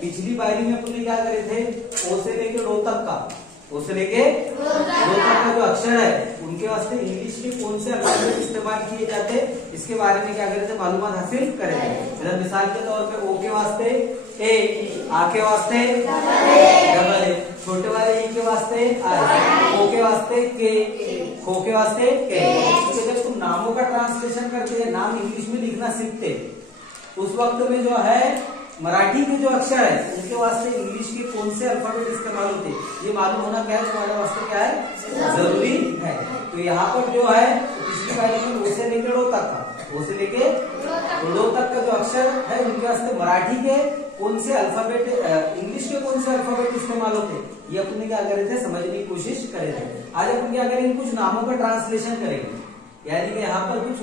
पिछली पारी में अपने क्या करे थे, ओ से लेके रो तक का, ओ से लेके रो तक का जो अक्षर है उनके वास्ते इंग्लिश के कौन से अल्फाबेट इस्तेमाल किए जाते हैं, इसके बारे में क्या करे थे, मालूमात हासिल करे थे। मिसाल के तौर पे ओ के वास्ते ए, आ के वास्ते डबल ए, छोटे वाले ई के वास्ते आई, ओ के वास्ते के, खो के वास्ते के। तो जब तुम नामों का ट्रांसलेशन करते हैं, नाम इंग्लिश में लिखना सीखते, उस वक्त में जो है मराठी के जो अक्षर है उनके वास्ते इंग्लिश के कौन से अल्फाबेट इस्तेमाल होते, ये मालूम होना क्या है तुम्हारे वास्ते क्या है, जरूरी है। तो यहाँ पर जो है पिछली बारी में ओ से लेकर रो तक का, ओ से लेके रो तक का जो अक्षर है उनके वास्ते मराठी के कौन से अल्फाबेट, इंग्लिश के कौन से अल्फाबेट इस्तेमाल होते, ये अपने क्या करे थे, समझने की कोशिश करे थे। आज अपन क्या करेंगे, कुछ नामों का ट्रांसलेशन करेंगे, यानी कि यहाँ पर कुछ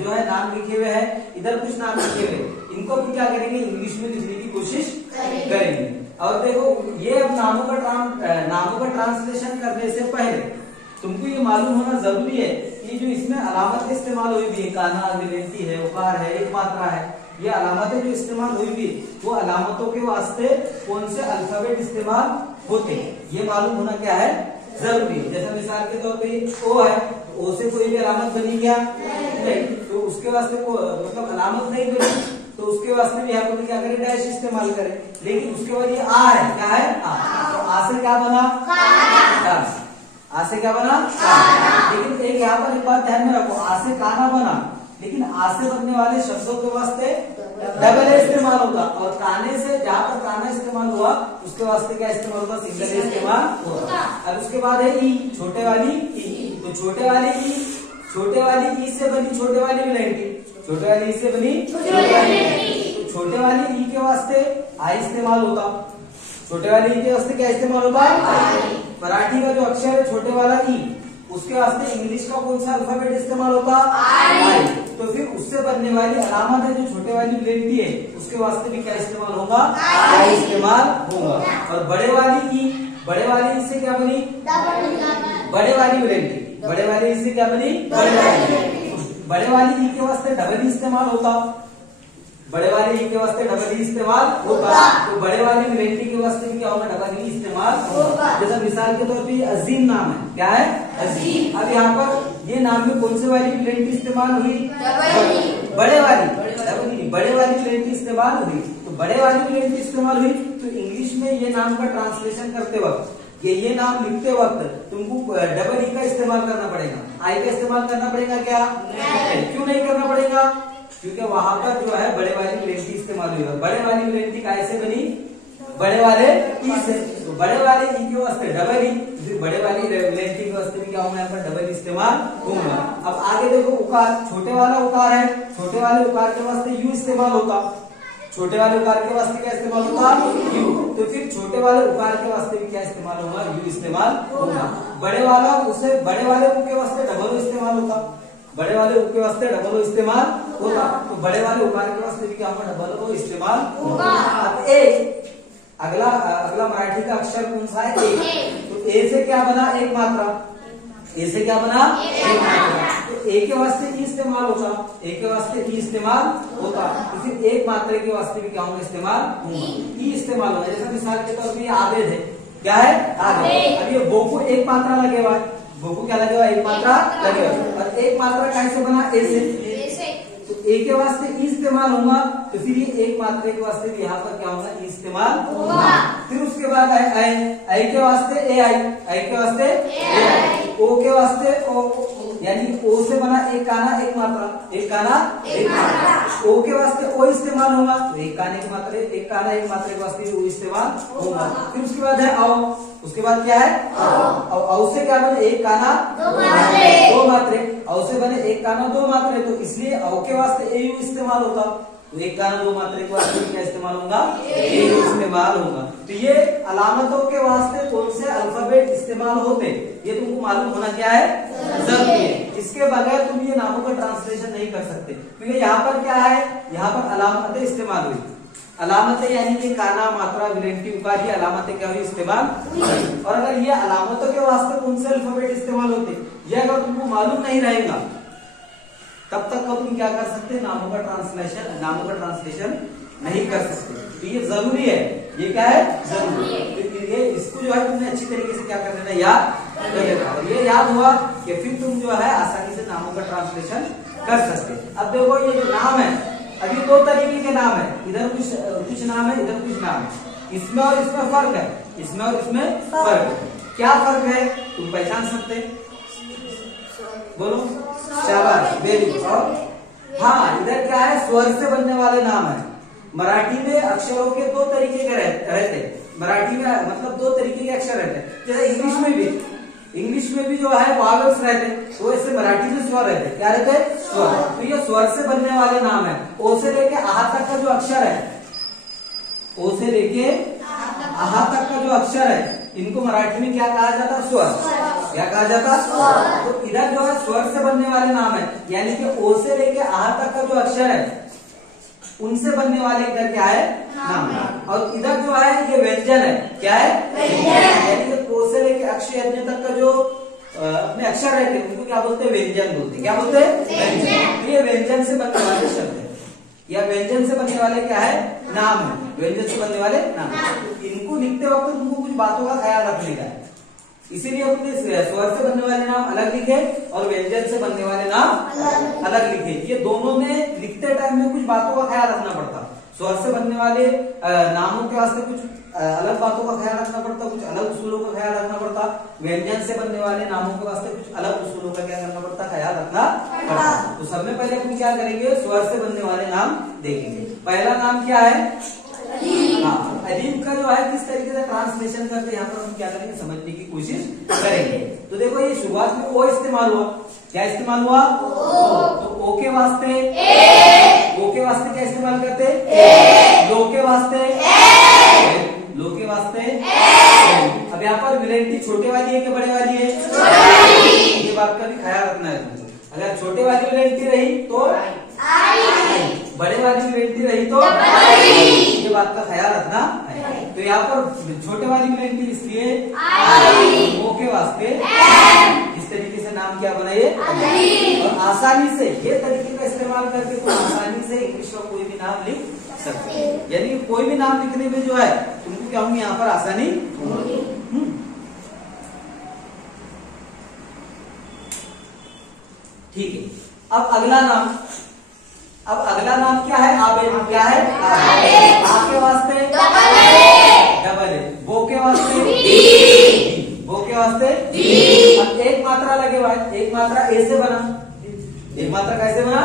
जो है नाम लिखे हुए हैं, इधर कुछ नाम लिखे हुए, इनको भी क्या करेंगे, इंग्लिश में लिखने की कोशिश करेंगे। और देखो ये अब नामों का ट्रांसलेशन करने से पहले तुमको ये मालूम होना जरूरी है कि जो इसमें अलामत इस्तेमाल हुई भी है, कान्हा, विनती है, उकार है, एक मात्रा है, ये अलामतें जो इस्तेमाल हुई भी वो अलामतों के वास्ते कौन से अल्फाबेट इस्तेमाल होते, ये मालूम होना क्या है, जरूरी है। जैसे मिसाल के तौर पे ओ है, ओ से कोई भी अलामत बनी क्या नहीं, तो उसके वास्ते मतलब अलामत नहीं बनी, तो उसके वास्ते भी यहाँ पर क्या करें, डैश इस्तेमाल करें। लेकिन उसके बाद ये आ है, क्या है, आ, तो आ से क्या बना, आ से क्या बना, लेकिन एक यहाँ पर एक बात ध्यान में रखो, आ से काना बना, लेकिन आ से बनने वाले शब्दों के वास्ते डबल ए इस्तेमाल होगा, और काने से जहाँ पर काना इस्तेमाल हुआ उसके वास्ते क्या इस्तेमाल होगा, सिंगल ए इस्तेमाल होगा। अब उसके बाद है ई, छोटे वाली ई, तो छोटे वाली ई से बनी छोटे वाली विलंटी, छोटे वाली ई से बनी छोटे वाली, तो छोटे वाली ई के वास्ते आई इस्तेमाल होता, छोटे वाले ई के वास्ते क्या इस्तेमाल होता, मराठी का जो अक्षर है छोटे वाला ई, उसके वास्ते इंग्लिश का कौन सा अल्फाबेट इस्तेमाल होगा, आई। तो फिर उससे बनने वाली अलामत है जो छोटे वाली विलंटी है उसके वास्ते भी क्या इस्तेमाल होगा, आई इस्तेमाल होगा। और बड़े वाली ई से क्या बनी, बड़े वाली विलंटी, बड़े वाली ई से क्या बनी, बड़े वाली ई के वास्ते डबल इस्तेमाल होता, बड़े वाले ई के वास्ते डबल ई इस्तेमाल होगा, तो बड़े वाली विलंटी के वास्ते भी क्या होगा, डबल ई इस्तेमाल होगा। जैसा मिसाल के तौर पे अजीम नाम है, क्या है, अजीम। अब यहाँ पर ये नाम में कौन से वाली विलंटी इस्तेमाल हुई, बड़े वाली विलंटी इस्तेमाल हुई, तो बड़े वाली विलंटी इस्तेमाल हुई, तो इंग्लिश में ये नाम का ट्रांसलेशन करते वक्त, ये नाम लिखते वक्त तुमको डबल ई का इस्तेमाल करना पड़ेगा, आई का इस्तेमाल करना पड़ेगा क्या, क्यों नहीं करना पड़ेगा, क्योंकि वहां पर जो है बड़े वाली विलंटी इस्तेमाल हुई। बड़े वाली विलंटी कैसे बनी, बड़े वाले ई से, तो बड़े वाले ई के वास्ते डबल ई, फिर बड़े वाली विलंटी के वास्ते भी क्या होगा, यहाँ पर डबल इस्तेमाल होगा। अब आगे देखो उकार, छोटे वाला उकार है, छोटे वाले उकार के वास्ते यू इस्तेमाल होगा, छोटे वाले उकार के वास्ते क्या इस्तेमाल होगा, यू, तो फिर छोटे वाले उकार के वास्ते भी क्या इस्तेमाल होगा, यू इस्तेमाल होगा। बड़े वाला उसे, बड़े वाले उ के वास्ते डबल इस्तेमाल होगा, बड़े वाले उ के वास्ते डबल ओ इस्तेमाल होगा, तो बड़े वाले उकार के वास्ते भी क्या होगा, डबल ओ इस्तेमाल होगा। अब ए, अगला मराठी का अक्षर कौन सा है, ए, तो ए से क्या बना, एक मात्रा, ए से क्या बना, एक मात्रा, तो ए के वास्ते ई इस्तेमाल होगा, ए के वास्ते ई इस्तेमाल होगा, तो फिर एक मात्रे के वास्ते भी क्या होगा, इस्तेमाल होगा, ई इस्तेमाल होगा। जैसा मिसाल के तौर पर आवेद है, क्या है, आवेद। अब ये बो को एक मात्रा लगे हुआ है, बो को क्या लगे हुआ, एक मात्रा लगे हुआ, और एक मात्रा कैसे बना, ए से, तो ए के वास्ते ई इस्तेमाल होगा, तो फिर ये एक मात्रे के वास्ते भी यहाँ पर क्या होगा, ई इस्तेमाल होगा। फिर उसके बाद आई के वास्ते ए आई के वास्ते ए आई, ओ के वास्ते ओ, यानी ओ से बना एक काना एक मात्रा, एक काना एक मात्रा, ओ के वास्ते ओ इस्तेमाल होगा, तो एक काने की मात्रा, एक काना एक मात्रे के वास्ते ओ इस्तेमाल होगा। फिर उसके बाद है औ, उसके बाद क्या है, औ से क्या बने, एक काना दो मात्रे, औ से बने एक काना दो मात्रे, तो इसलिए औ के वास्ते ए यू इस्तेमाल होता, तो एक काना दो मात्रे के वास्ते क्या इस्तेमाल होगा, ए यू इस्तेमाल होगा। तो ये अलामतों के वास्ते कौन से अल्फाबेट इस्तेमाल होते, ये तुमको मालूम होना क्या है, जरूरी है। इसके बगैर तुम ये नामों का ट्रांसलेशन नहीं कर सकते, क्योंकि यहाँ पर क्या है, यहाँ पर अलामतें इस्तेमाल हुई, अलामतें यानी कि काना, मात्रा, विलंटी, उकार, ये अलामतें क्या हुई, इस्तेमाल। और अगर ये अलामतों के वास्ते कौन से अल्फाबेट इस्तेमाल होते, ये अगर तुमको मालूम नहीं रहेगा तब तक का तुम क्या कर सकते, नामों का ट्रांसलेशन नहीं कर सकते। तो ये जरूरी है, ये क्या है, जरूरी है। तो ये इसको जो है तुमने अच्छी तरीके से क्या कर लेना, याद कर लेना। और ये याद हुआ कि फिर तुम जो है आसानी से नामों का ट्रांसलेशन कर सकते। अब देखो ये जो नाम है, अभी दो तरीके के नाम है, इधर कुछ नाम है, इधर कुछ नाम है। इसमें और इसमें फर्क है, इसमें और इसमें फर्क है। क्या फर्क है तुम पहचान सकते, बोलो, शाबाश, वेरी गुड। हाँ, इधर क्या है, स्वर से बनने वाले नाम है। मराठी में अक्षरों के दो तरीके के रहते, मराठी में मतलब दो तरीके के अक्षर रहते। जैसे इंग्लिश में भी जो है वावल्स रहते, तो ऐसे मराठी में स्वर रहते। क्या रहते, स्वर। तो ये स्वर से बनने वाले नाम है। ओ से लेके आहा तक का जो अक्षर है, ओ से लेके आहा तक का जो अक्षर है, इनको मराठी में क्या कहा जाता, स्वर। क्या कहा जाता, स्वर। तो इधर जो है स्वर से बनने वाले नाम है, यानी कि ओ से लेके आहा तक का जो अक्षर है, उनसे बनने वाले इधर क्या है, नाम। और इधर जो है ये व्यंजन है। क्या है, व्यंजन। यानी कि ओ से लेके अक्षर यज्ञ तक का जो अपने अक्षर रहते हैं, उनको क्या बोलते हैं, व्यंजन बोलते हैं। क्या बोलते हैं, व्यंजन। तो ये व्यंजन से बनने वाले शब्द है, या व्यंजन से बनने वाले क्या है, नाम है। व्यंजन से बनने वाले नाम। इनको लिखते वक्त तुमको कुछ बातों का ख्याल रखने का है, इसीलिए अपने स्वर से बनने वाले नाम अलग लिखे और व्यंजन से बनने वाले नाम अलग लिखे। ये दोनों में लिखते टाइम में कुछ बातों का ख्याल रखना पड़ता। स्वर से बनने वाले नामों के वास्ते कुछ अलग बातों का ख्याल रखना पड़ता, कुछ अलग उसूलों का ख्याल रखना पड़ता। व्यंजन से बनने वाले नामों के वास्ते कुछ अलग उसूलों का क्या करना पड़ता, ख्याल रखना पड़ता। तो सबसे पहले हम क्या करेंगे, स्वर से बनने वाले नाम देखेंगे। पहला नाम क्या है, हाँ, अलीम का जो है किस तरीके से ट्रांसलेशन करते, यहाँ पर हम क्या करेंगे, समझने की कोशिश करेंगे। तो देखो ये शुरुआत में ओ इस्तेमाल हुआ। क्या इस्तेमाल हुआ, तो ओ के वास्ते, ओ के वास्ते क्या इस्तेमाल करते, लो के वास्ते, लो के वास्ते। अब यहाँ पर विलेंटी छोटे वाली है कि बड़े वाली है, ये बात का भी ख्याल रखना है तुमको। अगर छोटे वाली विलेंटी रही तो बड़े वाली विलेंटी रही तो ये बात का ख्याल रखना है। तो यहाँ पर छोटे वाली विलेंटी इसलिए ओ के वास्ते इस तरीके से नाम क्या बनाइए, और आसानी से ये तरीके का इस्तेमाल करके तो आसानी से इंग्लिश का कोई भी नाम लिख सकते हैं। यानी कोई भी नाम लिखने में जो है तुमको क्या होंगी, यहाँ पर आसानी होगी। ठीक है। अब अगला नाम, अब अगला नाम क्या है, आबे। क्या है, आ के वास्ते डबल ए, बो के वास्ते डी, बो के वास्ते डी। अब एक मात्रा लगे हुआ है, एक मात्रा ए से बना, एक मात्रा कैसे बना,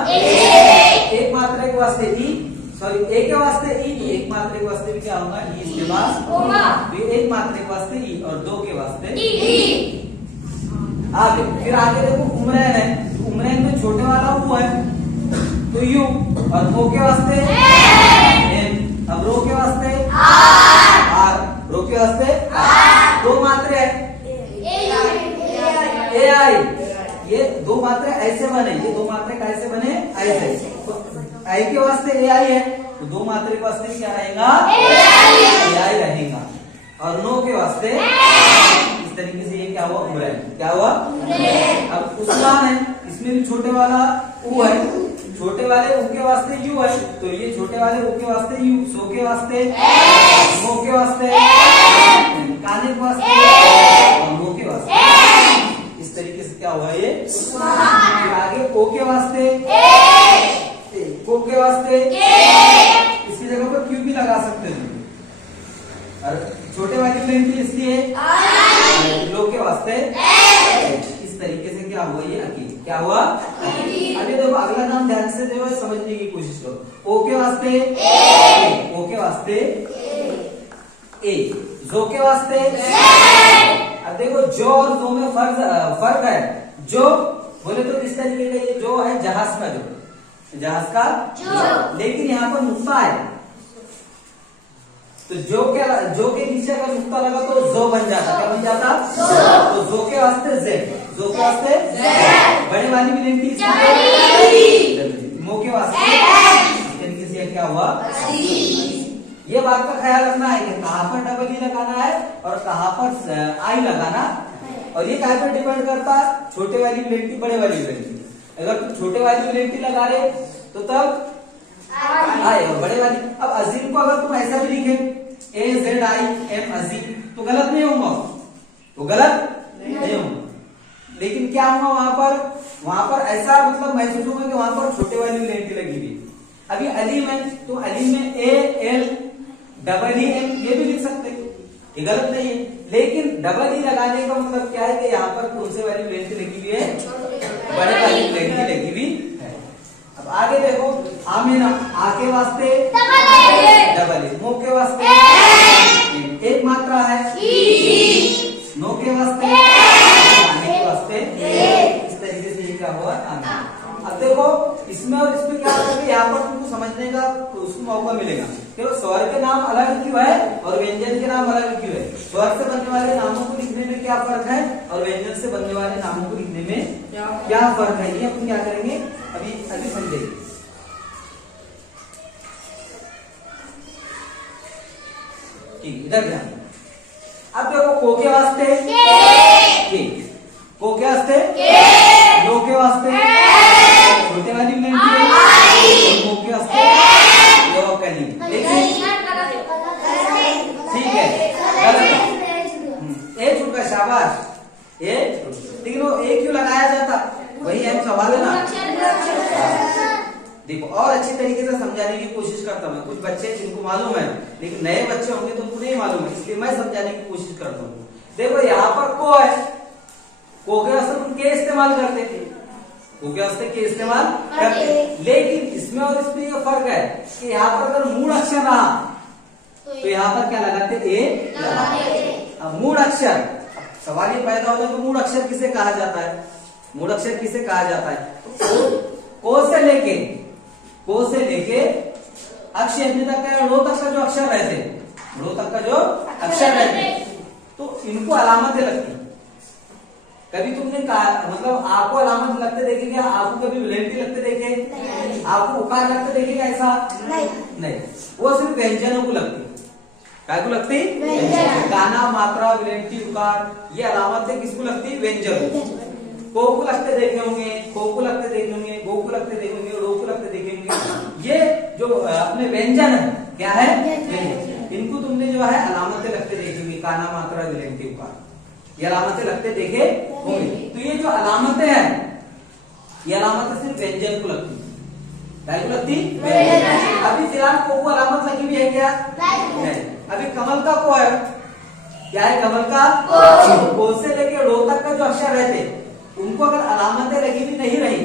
एक मात्रा के वास्ते ई, सॉरी ए के वास्ते ई, एक मात्रा के वास्ते भी क्या होगा, ई इसके बाद एक मात्रा के वास्ते ई और दो के वास्ते ई। आगे फिर आगे देखो उमरैन है, उमरैन में छोटे वाला वो है तो यू, और ओ के वास्ते एन, अब रो के वास्ते आर, रो के वास्ते दो मात्रे है ए आई, ये दो मात्रे ऐसे बने, ये दो मात्रे कैसे बने, ऐसे। तो आई के वास्ते ए आई है तो दो मात्रे के वास्ते क्या रहेगा, ए आई रहेगा। और नो के वास्ते इस तरीके से ये क्या हुआ, उमरैन। क्या हुआ, अब उस्मान है, इसमें भी छोटे वाला ऊ है, छोटे वाले ऊ के वास्ते यू है तो ये छोटे वाले ऊ के वास्ते यू, सो के वास्ते, मो के वास्ते, काने के वास्ते और मो के वास्ते। इस तरीके से क्या हुआ ये, फिर आगे ओ के वास्ते, को के वास्ते, इसकी जगह पर क्यू भी लगा सकते हैं। और छोटे वाली प्लेंटी इसलिए लो के वास्ते, इस तरीके से क्या हुआ ये अकील। क्या हुआ, अभी देखो अगला नाम ध्यान से जो है समझने की कोशिश करो। ओ के वास्ते ओ के वास्ते ए, जो के वास्ते। अब देखो जो और दो में फर्क है। जो बोले तो इस तरीके का ये जो है जहाज का, जो जहाज का जो, लेकिन यहाँ पर नुक्ता है तो जो के नीचे अगर नुक्ता लगा तो जो बन जाता। क्या बन जाता, तो जो के वास्ते जेड, जो के वास्ते बड़े वाली विलेंटी, मो के वास्ते इस तरीके से क्या हुआ, ये बात का ख्याल रखना है कि कहाँ पर डबल ई लगाना है और कहाँ पर आई लगाना। और ये कहाँ पर डिपेंड करता है, छोटे वाली विलेंटी बड़े वाली विलेंटी। अगर तुम छोटे वाली विलेंटी लगा रहे तो तब आई, और बड़े वाली। अब अजीम को अगर तुम ऐसा भी लिखे AZIM अजीम, तो गलत नहीं होगा, तो गलत नहीं होगा। लेकिन क्या होगा वहां पर ऐसा मतलब महसूस होगा कि वहां पर छोटे वाली लेंटी लगी हुई। अभी अलीम है तो अलीम में ALEEM ये भी लिख सकते हैं, ये गलत नहीं है। लेकिन डबल ई लगाने का मतलब क्या है कि यहाँ पर कौन से वाली लेंटी लगी हुई है, बड़े वाली लेंटी लगी हुई है। अब आगे देखो, आमीना, आ के वास्ते डबल ए, मो के वास्ते एक मात्रा है, नो के वास्ते, आने के वास्ते, इस तरीके से लिखा हुआ आमीना। अब देखो इसमें और इसमें क्या होगा कि यहाँ पर तुमको समझने का उसको मौका मिलेगा कि स्वर के नाम अलग क्यों है और व्यंजन के नाम अलग क्यों है। स्वर से बनने वाले नामों को लिखने में क्या फर्क है और व्यंजन से बनने वाले नामों को लिखने में क्या फर्क है, ये अपन क्या करेंगे अभी समझेंगे। ठीक, इधर ध्यान। अब देखो को के वास्ते के, को के वास्ते लो के वास्ते छोटे वाली लेंटी है, को के वास्ते यो कली। ठीक है, ए छूट का, शाबाश, ए। लेकिन वो ए क्यों लगाया जाता, वही अहम सवाल है ना। देखो और अच्छी तरीके से समझाने की कोशिश करता हूँ। कुछ बच्चे जिनको मालूम है लेकिन नए बच्चे होंगे तो उनको नहीं मालूम है, इसलिए मैं समझाने की कोशिश करता हूँ। देखो यहाँ पर को है, को के वास्ते तुम के इस्तेमाल करते थे, को के वास्ते के इस्तेमाल करते, लेकिन इसमें और इसमें ये फर्क है कि यहाँ पर अगर मूल अक्षर रहा तो यहाँ पर क्या लगाते, ए लगाते। अब मूल अक्षर, सवाल ये पैदा होता है कि मूल अक्षर किसे कहा जाता है, मूल अक्षर किसे कहा जाता है। को से लेके अक्षय तक का रो तक का जो अक्षर रहते, रो तक का जो अक्षर रहते, तो इनको अलामतें लगती। कभी तुमने मतलब आपको अलामत लगते देखे क्या, आपको कभी विलेंटी लगते देखे, आपको उकार लगते देखे क्या, ऐसा नहीं, वो सिर्फ व्यंजनों को लगती। क्या को लगती, गाना, मात्रा, विलेंटी, उकार, ये अलामतें किसको लगती, व्यंजन। को लगते देखे होंगे, को लगते देखे होंगे, गो को लगते देखे होंगे, रो को लगते देखे होंगे। ये जो अपने व्यंजन है क्या है, इनको तुमने जो है अलामतें लगते देखे होंगे, काना, मात्रा, विलेंटी, उकार, ये अलामतें लगते देखे होंगे। तो ये जो अलामतें हैं, ये अलामतें सिर्फ व्यंजन को लगती, क्या को लगती, अभी फिलहाल को अलामत लगी हुई है क्या, नहीं। अभी कमल का को है, क्या है कमल का, को से लेके रो तक का जो अक्षर रहते उनको अगर अलामतें लगी भी नहीं रही,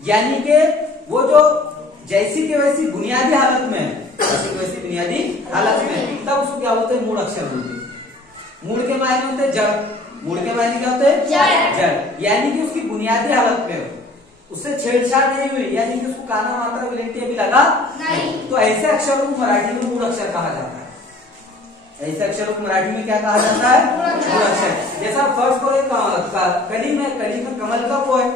यानी कि वो जो जैसी की वैसी बुनियादी हालत में है, जैसी की वैसी बुनियादी हालत में, तब उसको क्या बोलते हैं, मूल अक्षर बोलते हैं। मूल के मायने होते हैं जड़, मूल के मायने क्या होते हैं, जड़, यानी कि उसकी बुनियादी हालत में हो, उससे छेड़छाड़ नहीं हुई, यानी कि उसको काना, मात्रा, विलेंटी अभी लगा नहीं। तो ऐसे अक्षरों को मराठी में मूल अक्षर कहा जाता है। ऐसे अक्षरों को मराठी में क्या कहा जाता है, मूल अक्षर। जैसा फर्स्ट करो कली में कमल का को है,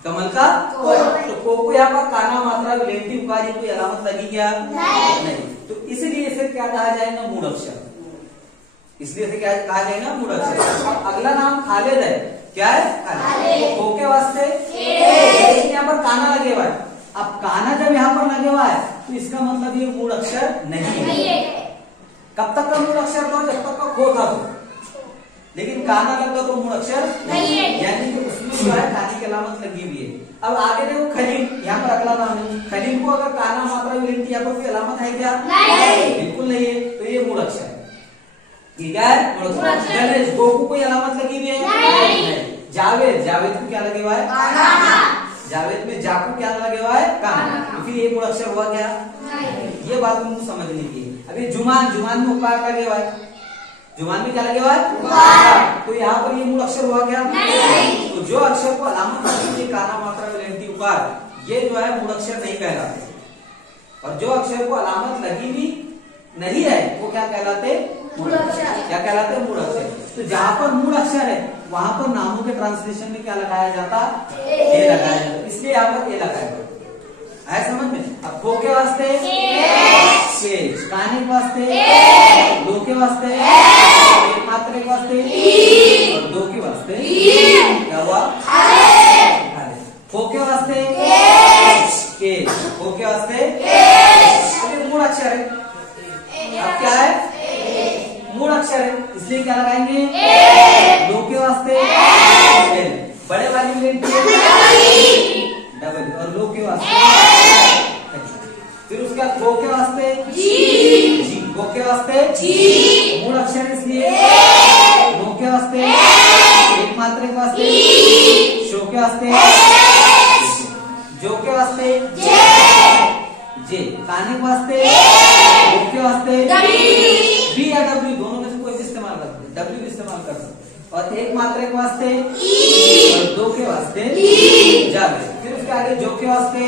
कमल का को है, तो को यहाँ पर काना, मात्रा, विलेंटी, उकार कोई अलामत लगी क्या, नहीं। तो इसलिए इसे क्या कहा जाएगा, मूल अक्षर। इसलिए इसे क्या कहा जाएगा, मूल अक्षर। अब अगला नाम खालिद है, क्या है, खालिद। को के वास्ते यहाँ पर काना लगे हुआ है। अब काना जब यहाँ पर लगे हुआ है तो इसका मतलब ये मूल अक्षर नहीं है। कब तक का मूल अक्षर था, जब तक का खो था तो, लेकिन काना लगा तो मूल अक्षर नहीं है, यानी कि उसमें जो है कानी की अलामत लगी हुई है। अब आगे देखो खलील, यहाँ पर अगला नाम है। खलील को अगर काना, मात्रा, विलेंटी यहाँ पर कोई अलामत है क्या, नहीं, बिल्कुल नहीं है, तो ये मूल अक्षर है। ठीक है, गणेश, गो को कोई अलामत लगी हुई है, नहीं। जावेद, जावेद को क्या लगे हुआ है, जावेद में जाकू क्या लगे हुआ है, काना, तो फिर ये मूल अक्षर हुआ क्या, ये बात तुमको समझनी की। अभी जुमान, जुमान में उकार लगे हुआ है, जुमान में क्या लगे हुआ है, तो यहाँ पर ये मूल अक्षर हुआ क्या, नहीं। तो जो अक्षर को अलामत लगी है, काना, मात्रा, विलेंटी, उकार, ये जो है मूल अक्षर नहीं कहलाते। और जो अक्षर को अलामत लगी भी नहीं है वो क्या कहलाते, मूल अक्षर। क्या कहलाते, मूल अक्षर। तो जहाँ पर मूल अक्षर है वहां पर नामों के ट्रांसलेशन में क्या लगाया जाता, ए लगाया जाता, इसलिए यहाँ पर ए लगाया जाता है, समझ में। अब को के वास्ते के, काने के वास्ते दो के वास्ते, मात्रा के वास्ते और दो के वास्ते क्या हुआ, को के वास्ते के, को अक्षर है इसलिए क्या लगाएंगे? लो के वास्ते एल, बड़े वाली लेंथ डबल और लो के वास्ते। फिर उसके बाद गो के वास्ते जी, गो के वास्ते जी, मूल अक्षर इसलिए गो के वास्ते, एक मात्रा के वास्ते शो के वास्ते, जो के वास्ते जे, खाने के वास्ते गो के वास्ते बी या डब्ल्यू, दोनों में से कोई भी इस्तेमाल कर सकते, डब्ल्यू भी इस्तेमाल कर सकते, और एक मात्रा के वास्ते और दो के वास्ते जागे। फिर उसके आगे जो के वास्ते,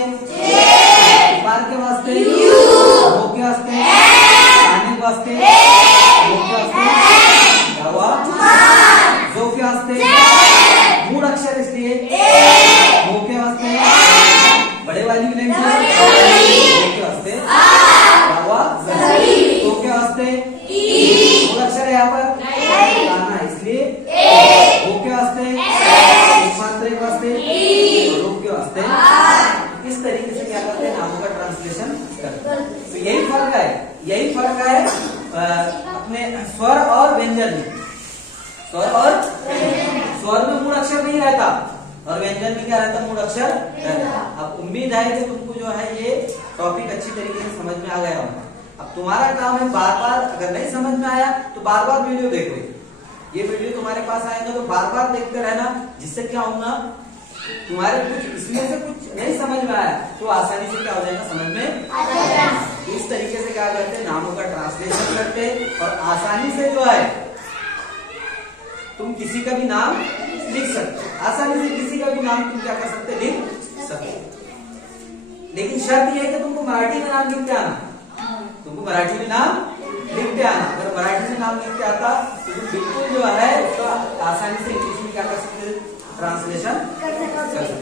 बार के वास्ते, वो के वास्ते, खाने के वास्ते, वो के वास्ते, जो के वास्ते, मूल अक्षर इसलिए वो के वास्ते, बड़े वाली भी लेंगे वो के वास्ते, तो के वास्ते, मूल अक्षर है यहाँ पर खाना इसलिए वो के वास्ते, एक मात्रा के वास्ते, रूप के वास्ते। इस तरीके से क्या करते हैं? नामों का ट्रांसलेशन करते हैं। तो यही फर्क है अपने स्वर और व्यंजन में। स्वर में मूल अक्षर नहीं रहता और व्यंजन में क्या रहता? मूल अक्षर रहता। अब उम्मीद है कि तुमको जो है ये टॉपिक अच्छी तरीके से समझ में आ गया होगा। अब तुम्हारा काम है बार बार, अगर नहीं समझ में आया तो बार बार वीडियो देखो। ये वीडियो तुम्हारे पास आएगा तो बार बार देखते रहना, जिससे क्या होगा तुम्हारे कुछ इसमें से कुछ नहीं समझ में आया तो आसानी से क्या हो जाएगा? समझ में आ जाएगा। इस तरीके से क्या करते हैं? नामों का ट्रांसलेशन करते और आसानी से जो है तुम किसी का भी नाम लिख सकते, आसानी से किसी का भी नाम तुम क्या कर सकते? लिख सकते। लेकिन शर्त यह है कि तुमको मराठी में नाम लिखते आना, तुमको मराठी में नाम लिखते आना। अगर मराठी में नाम लिखते आता तो तुम बिल्कुल जो है उसका आसानी से इंग्लिश में क्या कर सकते? ट्रांसलेशन कर सकते।